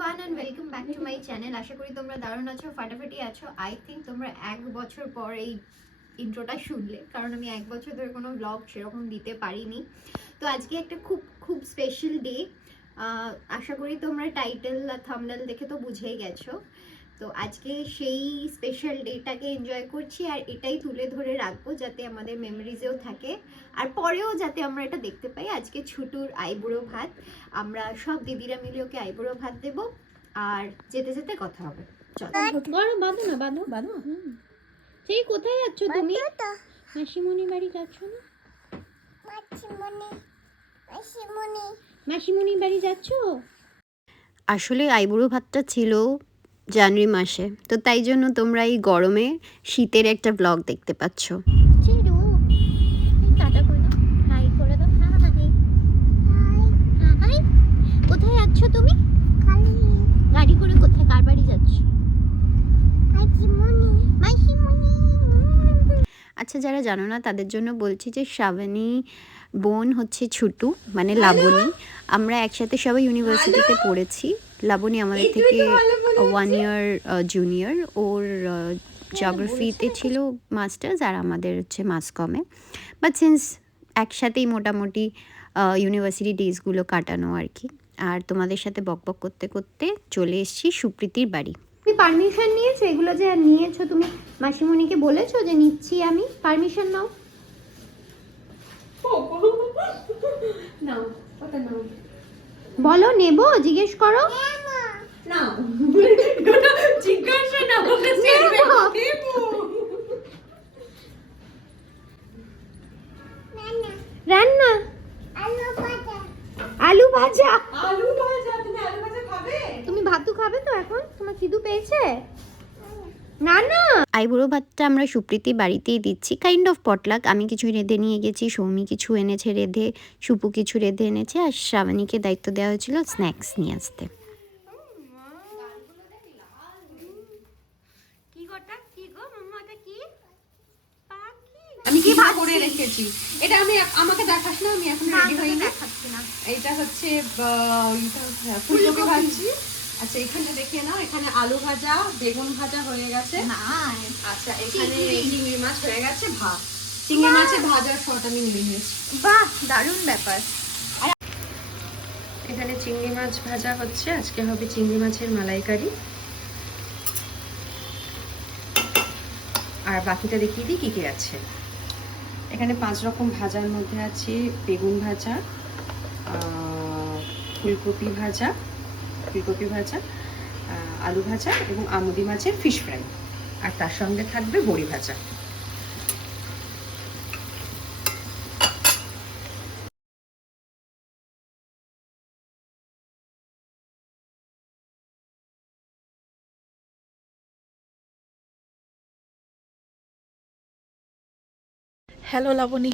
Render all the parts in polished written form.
Everyone and welcome back to my channel. আশা করি তোমরা দারুণ আছো, ফাটাফাটি আছো। আই থিঙ্ক তোমরা 1 বছর পর এই ইন্ট্রোটা শুনলে, কারণ আমি 1 বছর ধরে কোনো ব্লগ সেরকম দিতে পারিনি। তো আজকে একটা খুব স্পেশাল ডে। আশা করি তোমরা টাইটেল আর থাম্বনেল দেখে তো বুঝেই গেছো। তো আজকে সেই স্পেশাল ডেটাকে এনজয় করছি, আর এটাই তুলে ধরে রাখবো যাতে আমাদের মেমোরিজেও থাকে, আর পরেও যাতে আমরা এটা দেখতে পাই। আজকে ছুটুর আইবুড়ো ভাত, আমরা সব দিদিরা মিলে ওকে আইবুড়ো ভাত দেবো, আর যেতে যেতে কথা হবে। চলো বাঁধো না, বাঁধো বাঁধো। সেই কোথায় যাচ্ছ তুমি? মাসিমণি বাড়ি যাচ্ছ না? মাসিমণি বাড়ি যাচ্ছ? আসলে আইবুড়ো ভাতটা ছিল জানুয়ারি মাসে, তো তাই জন্য তোমরা এই গরমে শীতের একটা ব্লগ দেখতে পাচ্ছ। কোথায় যাচ্ছ তুমি? গাড়ি করে কোথায়, কার বাড়ি যাচ্ছ? আচ্ছা, যারা জানো না তাদের জন্য বলছি যে শ্রাবণী বোন হচ্ছে ছুটু, মানে লাবণী। আমরা একসাথে সবাই ইউনিভার্সিটিতে পড়েছি। লাবণী আমাদের থেকে 1 ইয়ার জুনিয়র। ওর জিওগ্রাফিতে ছিল মাস্টার্স, আর আমাদের হচ্ছে মাস কমে। বাট সিন্স একসাথেই মোটামুটি ইউনিভার্সিটি ডেজগুলো কাটানো আর কি। আর তোমাদের সাথে বকবক করতে করতে চলে এসেছি সুপ্রীতির বাড়ি। তুমি পারমিশন নিয়েছো? এগুলো যে নিয়েছো তুমি মাসিমণিকে বলেছো যে নিচ্ছি আমি? পারমিশন নাও। নাও, ওটা নাও। বলো নেবো, জিজ্ঞেস করো। নাও, জিজ্ঞাসা না বলে নেবো। রান্না আলু ভাজা। আলু ভাজা, তুমি আলু ভাজা খাবে? তুমি ভাতু খাবে তো এখন? তোমার খিদু পেয়েছে? না না, আইবুড়ো ভাতটা আমরা সুপ্রীতি বাড়িতেই দিচ্ছি, কাইন্ড অফ পটলাক। আমি কিছু রেঁধে নিয়ে গেছি, সৌমি কিছু এনেছে রেঁধে, সুপু কিছু রেঁধে এনেছে, আর শ্রাবণীকে দায়িত্ব দেওয়া হয়েছিল স্ন্যাক্স নিয়ে আসতে। আমি কি ভাত করে রেখেছি, এটা আমি আমাকে দেখাস না, আমি এখন রেডি হই না। এটা হচ্ছে ফুলকপি ভাজি। আচ্ছা, এখানে দেখে নাও, এখানে আলু ভাজা, বেগুন ভাজা হয়ে গেছে। আচ্ছা, এখানে চিংড়ি মাছ হয়ে গেছে, ভাত। চিংড়ি মাছের ভাজার শট আমি নিয়ে নিয়েছি। বাহ, দারুণ ব্যাপার। এখানে চিংড়ি মাছ ভাজা হচ্ছে, আজকে হবে চিংড়ি মাছের মালাইকারি। আর বাকিটা দেখিয়ে দিই কী কী আছে। এখানে 5 রকম ভাজার মধ্যে আছে বেগুন ভাজা, ফুলকপি ভাজা, আলু ভাজা এবং আমুদি মাছের ফিশ ফ্রাই, আর তার সঙ্গে থাকবে বড়ি ভাজা। হ্যালো লাবণী,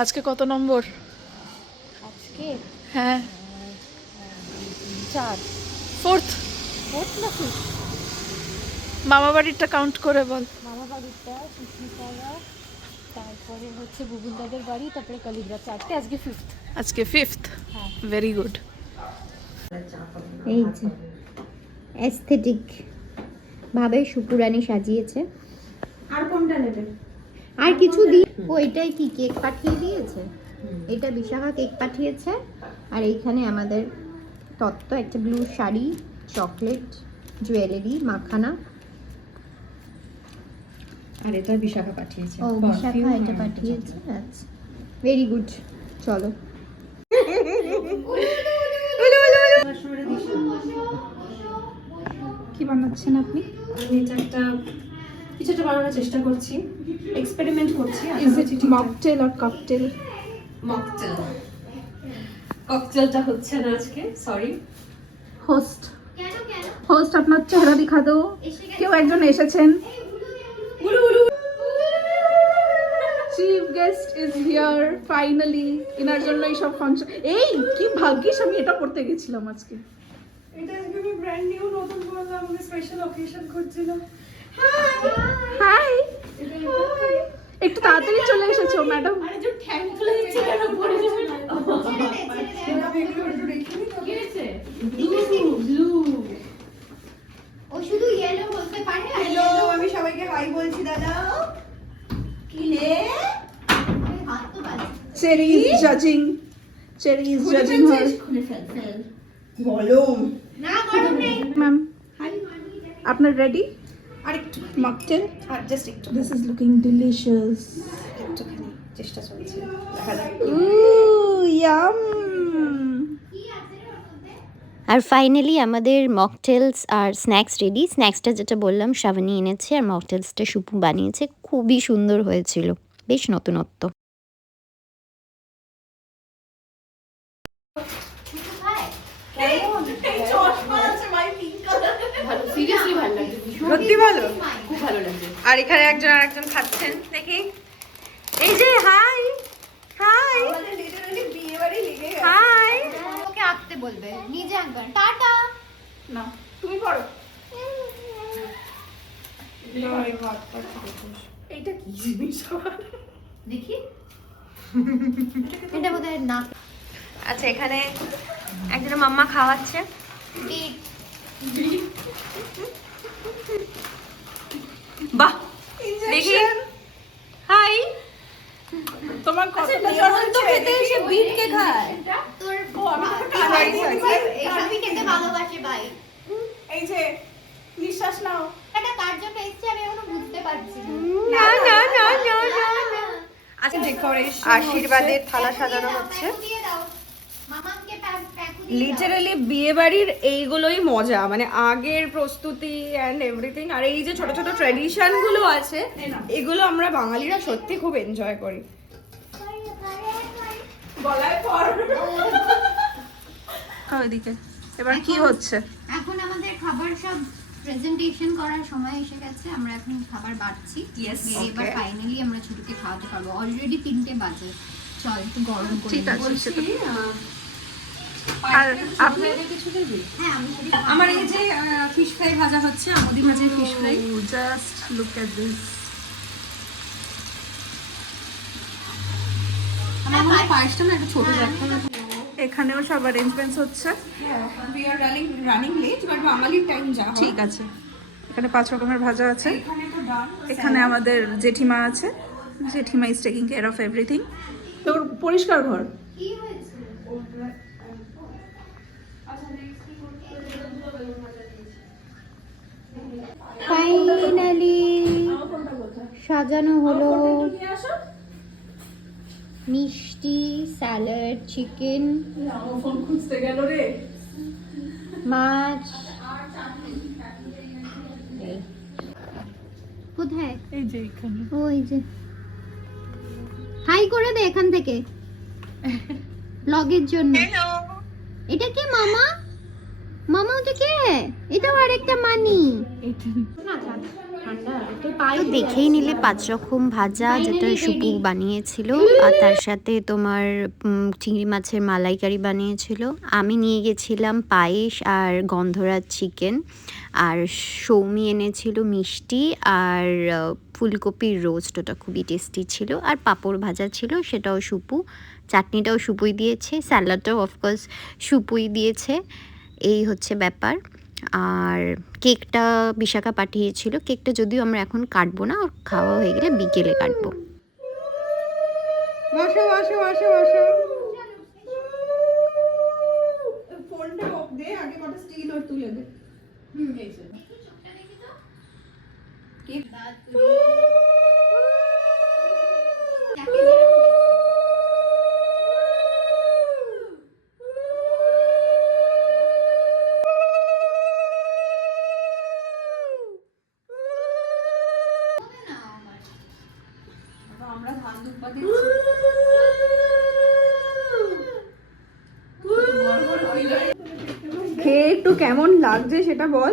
আজকে কত নম্বর? আজকে হ্যাঁ, 4। ফোর্থ না ফিফথ? মামা বাড়িটা কাউন্ট করে বল। মামা বাড়িটা, সুস্মিতারা, তারপরে হচ্ছে বুবুনদাদের বাড়ি, তারপরে কালিগ্রা, 4টে। আজকে ফিফথ। আজকে ফিফথ, হ্যাঁ। Very good. এই যে এস্থেটিক ভাবে সুপুরানি সাজিয়েছে। আর কোনটা নেবে? আর কিছু দি। ও এটাই কি কেক পাঠিয়ে দিয়েছে? এটা বিশাখা কেক পাঠিয়েছে, আর এইখানে আমাদের তত্ত্ব, একটা blue sari, chocolate, jewellery, makhana. আর এটা বিশাখা পাঠিয়েছে। ও বিশাখা এটা পাঠিয়েছে, আচ্ছা ভেরি গুড। চলো। কি বানাচ্ছেন আপনি? আমি কিছু একটা বানানোর চেষ্টা করছি, এক্সপেরিমেন্ট করছি। Is it mocktail or cocktail? Mocktail. ককটেলটা হচ্ছে না আজকে, সরি। হোস্ট আপনার চেহারা দেখা দো, কেউ একজন এসেছেন। Chief guest is here finally. এনার জন্য এই সব ফাংশন। এই কি ভাগ্যিস আমি এটা পড়তে গেছিলাম আজকে। এটা আজকে আমি ব্র্যান্ড নিউ নতুন করলাম, আমি স্পেশাল অকেশন করছিলাম। হাই, একটু তাড়াতাড়ি চলে এসেছো ম্যাডাম। আরে যে থ্যাঙ্ক ইউ লিখছি কেন পড়ে যাবে না? আমি এগুলো একটু রেখে দিই। কি হয়েছে? Cherry is judging. Cherry is judging her. না গরম নেই Ma'am, আপনার ready? আরেকটু Mocktail? আর জাস্ট একটু This is looking delicious. একটুখানি চেষ্টা চলছে দেখা যাক Ooh, yum. আর ফাইনালি আমাদের মকটেলস আর স্ন্যাক্স রেডি। স্ন্যাক্সটা যেটা বললাম শাবানি এনেছে, আর মকটেলসটা সুপু বানিয়েছে। খুবই সুন্দর হয়েছিল, বেশ নতুনত্ব। সিরিয়াসলি ভালো লাগছে সত্যি ভালো খুব ভালো লাগছে আর এখানে একজন আরেকজন খাচ্ছেন দেখি এই যে হাই হাই হাই ওকে আঁকতে বলবে নিজে আঁকবেন টাটা না, তুমি পড়ো। এইটা কি জিনিস আবার? দেখি এটা বোধহয় না আচ্ছা এখানে একজনের মাম্মা খাওয়াচ্ছে বিট বাহ দেখি হাই তোমার কতটা তো খেতে এসে বিট কে খায় তোর sorry, sorry. এইসবই খেতে ভালোবাসে ভাই এই যে নিঃশ্বাস নাও। এটা কার জন্য এসছে আমি এখনো বুঝতে পারছি না না না না না আচ্ছা আশীর্বাদের থালা সাজানো হচ্ছে দিয়ে দাও মামাকে প্যাকু দিয়ে দাও লিটারালি বিয়ে বাড়ির এইগুলোই মজা মানে আগের প্রস্তুতি অ্যান্ড এভরিথিং আর এই যে ছোট ছোট ট্র্যাডিশন গুলো আছে এগুলো আমরা বাঙালিরা সত্যি খুব এনজয় করি গলায় পড়। ওইদিকে এবার কি হচ্ছে? এখন আমাদের খাবার সব প্রেজেন্টেশন করার সময় এসে গেছে আমরা এখন খাবার বাড়ছি Yes, এবার okay. ফাইনালি আমরা ছুটিকে খাওয়াতে পারবো অলরেডি 3টে বাজে চল একটু গরম করে ঠিক আছে, নিই। সেটা আর আপনি হ্যাঁ আমি সেটা আমার এই যে ফিশ ফ্রাই ভাজা হচ্ছে আমুদি মাছের fish fry just look at this. আমার মনে হয় পায়েসটা না একটু ছোট রাখতে হবে এখানেও সব অ্যারেঞ্জমেন্টস হচ্ছে। We are running late but মামালির টাইম যা ঠিক আছে, এখানে 5 রকমের ভাজা আছে। এখানে তো ডান এখানে আমাদের জেঠিমা আছে, জেঠিমা is taking care of everything. তোর পরিষ্কার ঘর। কি হয়েছে ফাইনালি সাজানো হলো মিষ্টি স্যালাড চিকেন ফোন খুঁজতে গেল রে। মাছ এই। কোথায় এই যে এখানে। ওই যে হাই করে দে এখান থেকে ব্লগের জন্য এটা কি মামা মামা ওটা কে এটাও আরেকটা মানি তো দেখেই নিলে 5 রকম ভাজা যেটা সুপু বানিয়েছিল, আর তার সাথে তোমার চিংড়ি মাছের মালাইকারি বানিয়েছিল। আমি নিয়ে গেছিলাম পায়েস আর গন্ধরাজ চিকেন, আর সৌমি এনেছিল মিষ্টি আর ফুলকপির রোস্ট, ওটা খুবই টেস্টি ছিল। আর পাঁপড় ভাজা ছিল, সেটাও সুপু। চাটনিটাও সুপুই দিয়েছে, স্যালাডটাও অফকোর্স সুপুই দিয়েছে। এই হচ্ছে ব্যাপার। আর কেকটা বিশাখা পাঠিয়েছিল, কেকটা যদিও আমরা এখন কাটবো না, ওর খাওয়া হয়ে গেলে বিকেলে কাটবো। বসো বসো বসো বসো ফোনটা দে আগে কটা স্টিল ওর তুলে দে আমরা ধান দুপা দিচ্ছি খেয়ে একটু কেমন লাগছে সেটা বল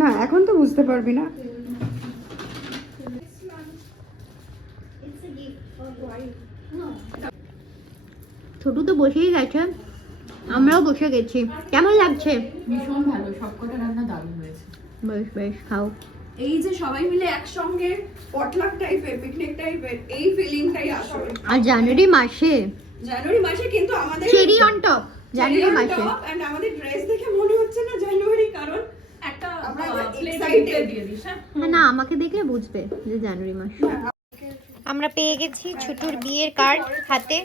না এখন তো বুঝতে পারবি না ছোটু তো বসেই গেছে, আমরাও বসে গেছি। কেমন লাগছে? ভীষণ ভালো সবকটা রান্না দারুণ হয়েছে বেশ বেশ খাও। এই যে সবাই মিলে একসঙ্গে পটলাক টাইপের পিকনিক টাইপের এই ফিলিংটাই আসল আর জানুয়ারি মাসে কিন্তু আমাদের চেরি অন টপ জানুয়ারি মাসে এন্ড আমাদের ড্রেস দেখে মনে হচ্ছে না জানুয়ারি কারণ একটা আমরা প্লেট excited দিয়ে দিস। হ্যাঁ না আমাকে দেখলে বুঝবে যে জানুয়ারি মাস। আমরা পেয়ে গেছি ছোটুর বিয়ের কার্ড হাতে।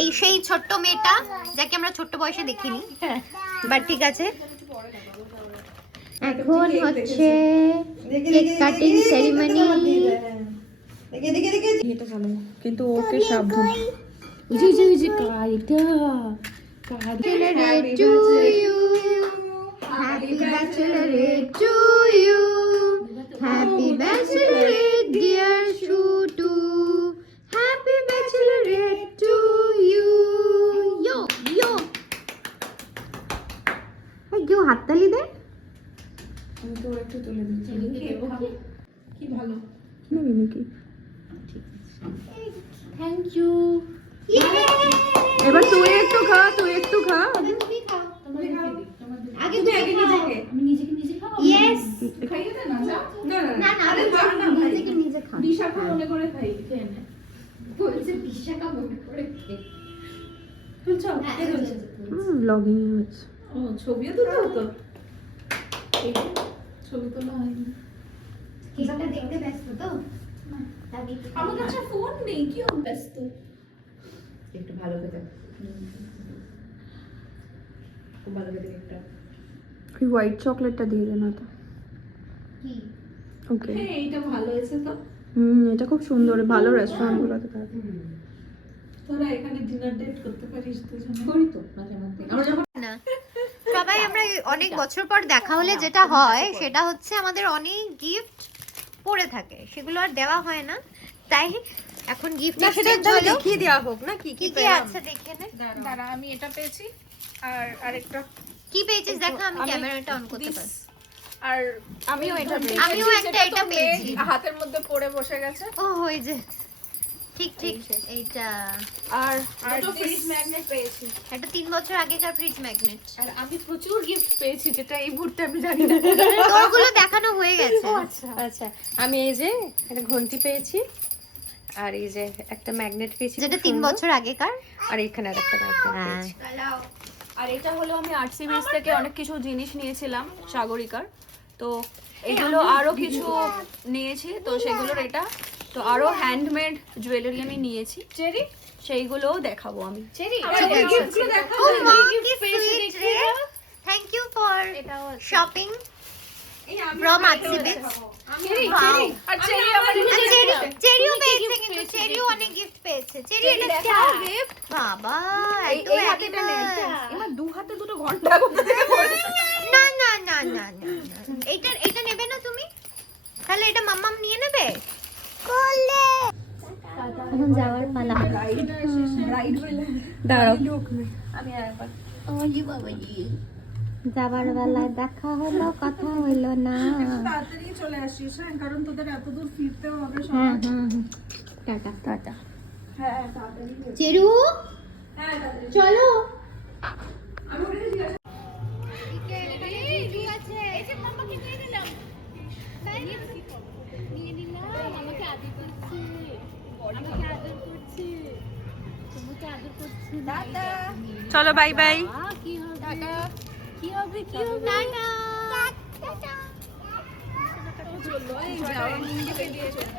এই সেই ছোট্ট মেয়েটা যাকে আমরা ছোট্ট বয়সে দেখিনি, বাট ঠিক আছে। এখন হচ্ছে কেক কাটিং সেরিমনি। কিন্তু ওকে সাবধান। Bachelorette to you, happy bachelorette to you, happy bachelorette dear Shutu, happy bachelorette to you. Yo yo. Hey, কেউ হাততালি দে। আমি তো একটু তুলে দিচ্ছি। কি ভালো নেবে নাকি? Thank you. এবার তুই একটু খা, তুই একটু খা। আগে নিজে খাও। Yes. খাইয়ে দে না, যা। না নিজেকে নিজে খা। বিশাখা মনে করে খাই, খেয়ে নে। বলছে বিশাখা মনে করে খে। তুলছো? কে তুলছে? ব্লগিং হচ্ছে। ও, ছবিও তুলতে হতো? এই যে, ছবি তোলা হয়নি। কেকটা দেখতে ব্যস্ত তো? আমার কাছে ফোন নেই, কি ব্যস্ত? একটু ভালো করে দেখ। খুব ভালো করে একটা ওই হোয়াইট চকলেটটা দিয়ে দে না তো। কি? ওকে। হ্যাঁ, এইটা ভালো হয়েছে তো। এটা খুব সুন্দর, ভালো রেস্টুরেন্টগুলোতে থাকে। তোরা এখানে ডিনার ডেট করতে পারিস দুজনে। করি তো মাঝে মধ্যে। আমরা যখন না সবাই আমরা অনেক বছর পর দেখা হলে যেটা হয় সেটা হচ্ছে আমাদের অনেক গিফট পড়ে থাকে, সেগুলো আর দেওয়া হয় না। তাই এখন গিফট এক্সচেঞ্জ হলো, দেখিয়ে দেওয়া হোক না কি কি কি আছে দেখে নে। দাঁড়া, আমি এটা পেয়েছি আর আরেকটা, কি পেয়েছিস দেখা, আমি ক্যামেরাটা অন করতে পারি। আর আমিও এটা পেয়েছি। আমিও একটা এটা পেয়েছি। হাতের মধ্যে পড়ে বসে গেছে। ও ওই যে ঠিক ঠিক এইটা। আর দুটো ফ্রিজ ম্যাগনেট পেয়েছি। একটা 3 বছর আগেকার ফ্রিজ ম্যাগনেট। আর আমি প্রচুর গিফট পেয়েছি, যেটা এই মুহূর্তে আমি জানি না। তোরগুলো দেখানো হয়ে গেছে। আচ্ছা আমি এই যে একটা ঘন্টি পেয়েছি, আর এই যে একটা ম্যাগনেট পেয়েছি যেটা 3 বছর আগেকার। আর এখানে আরেকটা ম্যাগনেট পেয়েছি। আর এটা হলো আমি আরসিবিএস থেকে অনেক কিছু জিনিস নিয়েছিলাম সাগরিকার, তো এগুলো আরো কিছু নিয়েছি, তো সেগুলোর এটা তো আরো হ্যান্ডমেড জুয়েলারি আমি নিয়েছি, সেইগুলোও দেখাবো আমি। Thank you for shopping from RCBS. আর চেরি আমার চেরিও পেয়েছে, কিন্তু চেরিও অনেক গিফট পেয়েছে। চেরি এটা গিফট বাবা, এত হাতেটা নে। এবার দু হাতে দুটো ঘন্টা কোথা থেকে পড়েছে? না না না না না এটা নেবে না তুমি? তাহলে এটা মাম্মাম নিয়ে নেবে। কোলে এখন যাওয়ার পালা। দাঁড়াও ওই বাবাজি, যাবার বেলায় দেখা হলো, কথা হইলো না। তাড়াতাড়ি চলে আসিস, হ্যাঁ, কারণ তোদের এত দূর ফিরতেও হবে হ্যাঁ সময়। Tata tata. হ্যাঁ, তাড়াতাড়ি। চেরু হ্যাঁ, তাড়াতাড়ি। চলো। আমি ওটাকে জিজ্ঞাসা চলো বাই বাই। চললো, এই যাও, মুন্ডি বেরিয়ে চলে।